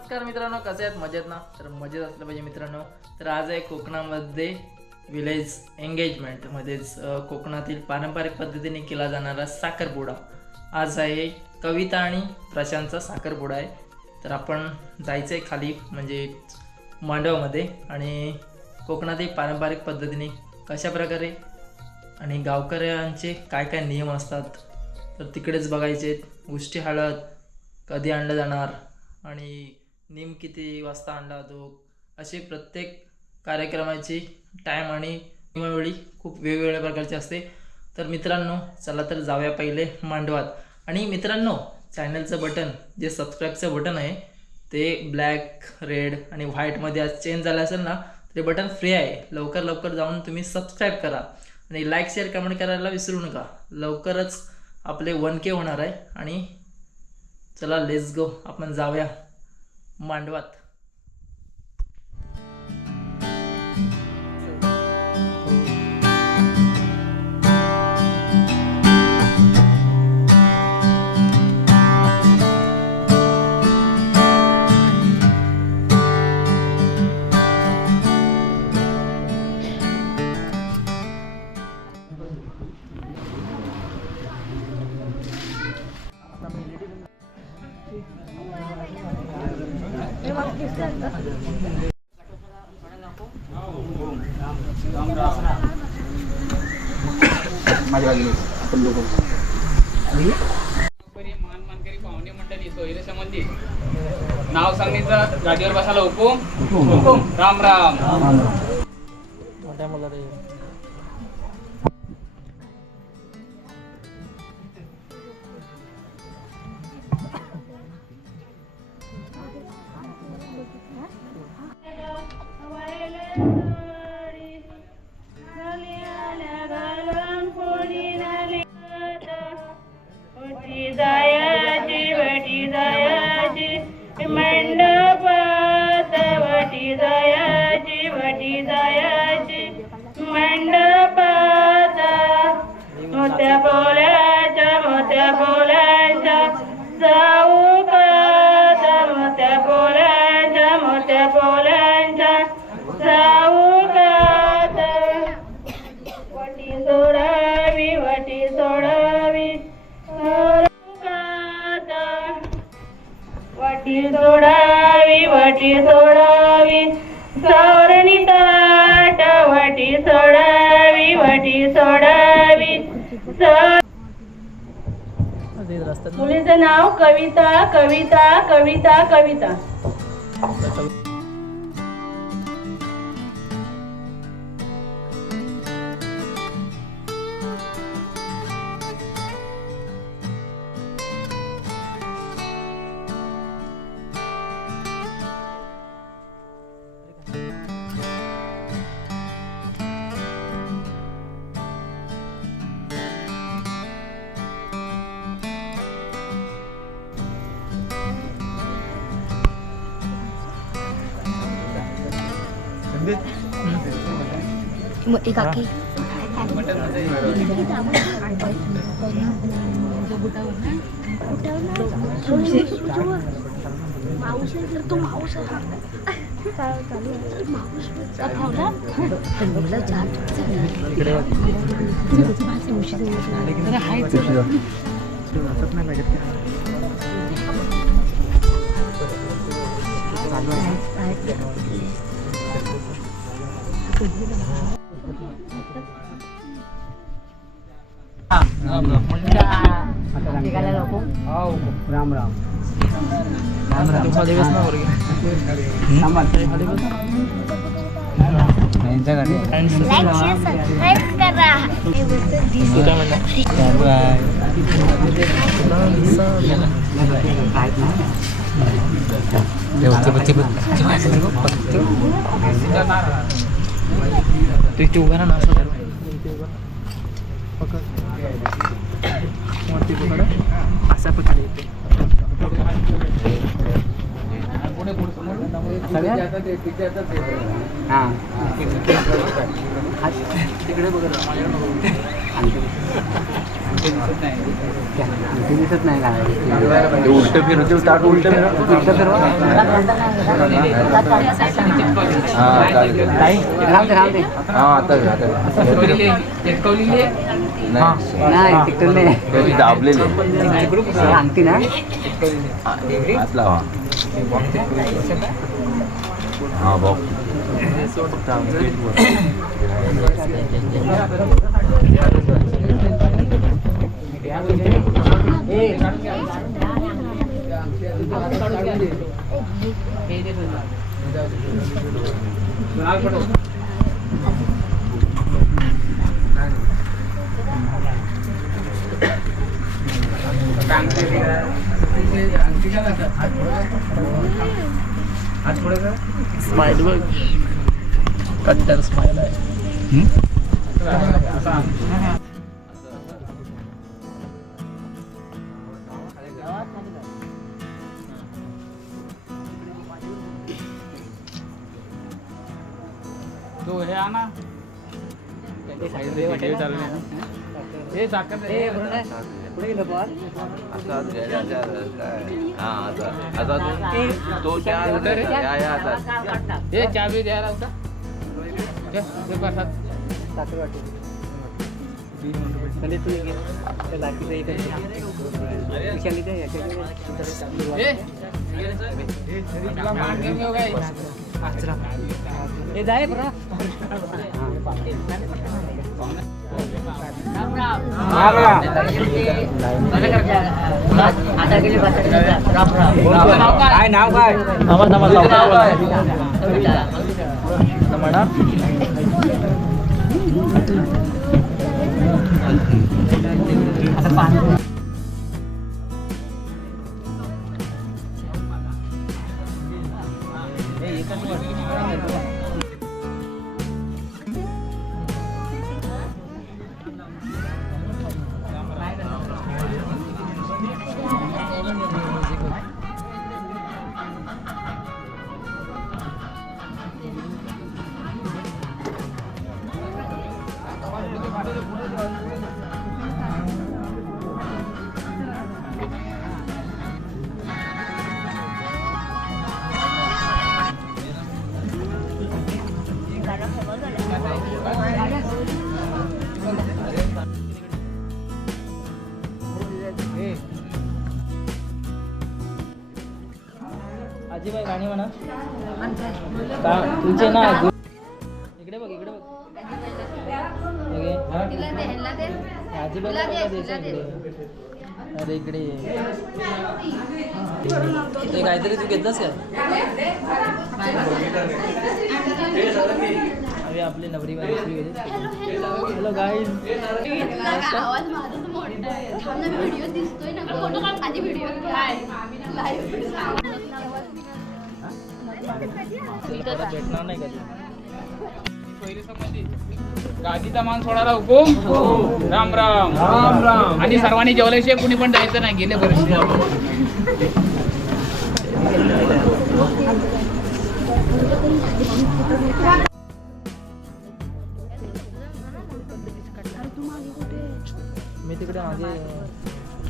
नमस्कार मित्रांनो कसे आहेत? मजेत ना? तर मजेत असलं पाहिजे मित्रांनो. तर आज आहे कोकणामध्ये विलेज एंगेजमेंटमध्येच अं, कोकणातील पारंपरिक पद्धतीने केला जाणारा साखरपुडा. आज आहे कविता आणि प्रशांतचा साखरपुडा आहे. तर आपण जायचं आहे खाली म्हणजे मांडवामध्ये. आणि कोकणातील पारंपरिक पद्धतीने कशा प्रकारे आणि गावकऱ्यांचे काय काय नियम असतात तर तिकडेच बघायचे उष्टी हळद कधी आणलं जाणार आणि निम किती वाजता आणला तो असे प्रत्येक कार्यक्रमाची टाईम आणि वेळी खूप वेगवेगळ्या प्रकारची असते. तर मित्रांनो चला तर जाऊया पहिले मांडवात. आणि मित्रांनो चॅनलचं बटन जे सबस्क्राईबचं बटन आहे ते ब्लॅक रेड आणि व्हाईटमध्ये आज चेंज झालं असेल ना ते बटन फ्री आहे. लवकर लवकर जाऊन तुम्ही सबस्क्राईब करा. आणि लाईक शेअर कमेंट करायला विसरू नका. लवकरच आपले वन के होणार आहे. आणि चला लेट्स गो आपण जाऊया. मांडवात परी मान मानकरी पाहुणे मंडळी सोयरे संबंधी नाव सांगण्याचं जागेवर बसायला हुकूम हुकूम राम राम. जाऊ का वटी सोडावी वटी सोडावी. सोडकात. वटी सोडावी वटी सोडावी. सौरणी ताट वटी सोडावी वटी सोडावी. मुलीचं नाव कविता कविता कविता कविता. Một cái kaki माऊस आहे. तर तो माऊस ठेवला राम राम. खाली करा तू? तू इथे उभा ना असं राहा. पकड. वरती पकड. असा पकड इथे. दिसत नाही. काय उलट फिरतो स्टार्ट उलट उलट फिरवा. राम दे राम दे. आहे. चिटकवलेली आहे. नाही. तिकडे नाही दाबलेले अंगठी ना. हा पटो. स्माइल बघ. कट्टर स्माइल आहे. तो हे आणा व्हिडिओ चालू आहे ना. हे साखर दे. पुढे गेलो बॉल आता हा आता आता तो तो त्या या या आता हे। चाबी द्यायला होता घे, घे प्रसाद. साखर वाटेल म्हणजे तू एक घे. त्या लाकीचं एक विशाली घेऊन घेऊ काय? हे जाय बरं तुझं नाव काय? नाव काय थांबा थांबा तुझं नाव आजीबाई गाणी म्हणा. का- तुमचे ना इकडे बघ इकडे बघ. ओके. आजीबाईला. अरे इकडे. ते काहीतरी तू घेतलंस का? अरे आपली नवरी बाई हॅलो गाईज आवाज माझा तर मोठा आहे थांब ना व्हिडिओ दिसतोय ना. फोटो काढ. आधी व्हिडिओ भेटणार नाही कधी. सोयरे संबंधी. गादीचा मान सोडायला हुकूम. राम राम. राम राम. आणि सर्वांनी जेवल्याशिवाय कुणी पण जायचं नाही गेले वर्षी. मी तिकडे मागे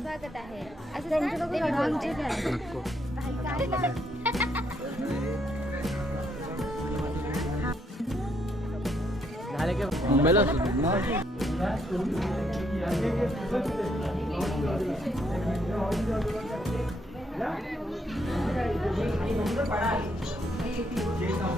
स्वागत आहे असं मुंबईला